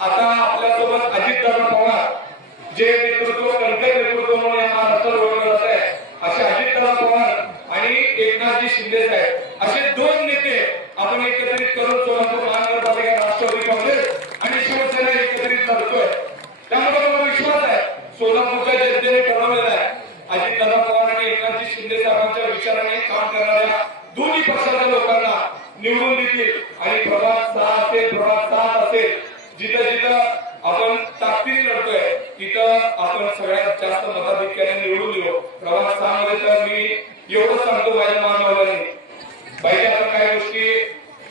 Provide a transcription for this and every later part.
आता आपल्यासोबत अजितदादा पवार जे नेतृत्व कणकर नेतृत्व म्हणून या महाराष्ट्रात ओळखलं जात आहे असे अजित दादा पवार आणि एकनाथजी शिंदे साहेब असे दोन नेते आपण एकत्रित करून सोलापूर महानगरपालिका राष्ट्रवादी काँग्रेस आणि शिवसेना एकत्रित करतोय. त्यामुळे मला विश्वास आहे सोलापूरच्या जनतेने ठरवलेला आहे अजित दादा पवार आणि एकनाथजी शिंदे साहेबांच्या विचाराने काम करणाऱ्या दोन्ही पक्षाच्या लोकांना निवडून देतील आणि प्रभाग सहा ते प्रभाग आपण सगळ्यात जास्त मताधिक्याने निवडून येऊ प्रभाग सहा मध्ये तर मी एवढं सांगतो माझ्या मानवाने. बाईच्या आता काही गोष्टी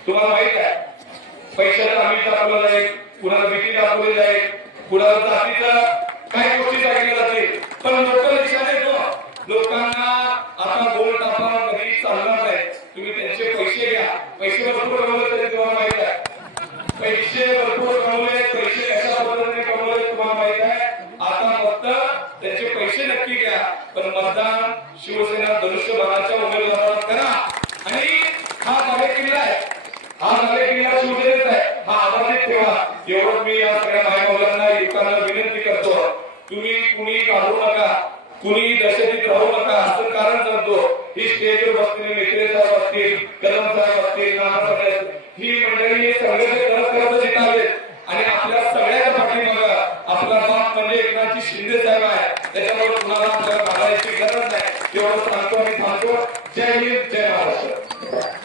तुम्हाला माहीत आहे? पैशाचा आम्ही दाखवला जाईल कुणाला भीती दाखवली जाईल कुणाला जातीचा काही गोष्टी सांगितल्या जातील. पण मतदान शिवसेना धनुष्यबाणाच्या उमेदवाराला करा. आणि हा बाले किल्ला आहे. हा बाले किल्ला शिवसेनेत आहे. हा आधारित ठेवा. एवढं मी या सगळ्या मायबाबांना युवकांना विनंती करतो. तुम्ही कुणी काढू नका. कुणी दहशतीत राहू नका. असं कारण सांगतो. ही स्टेजवर बसतील मित्रे साहेब असतील कदम साहेब असतील नाना साहेब ही मंडळी हे संघर्ष करत करत जिथं आणि आपल्या सगळ्याच्या पाठीमागं आपला बाप म्हणजे एकनाथजी शिंदे साहेब आहे. त्याच्यामुळे कुणाला बोलायची गरज नाही. तेवढं सांगतो आणि थांबतो. जय हिंद जय महाराष्ट्र.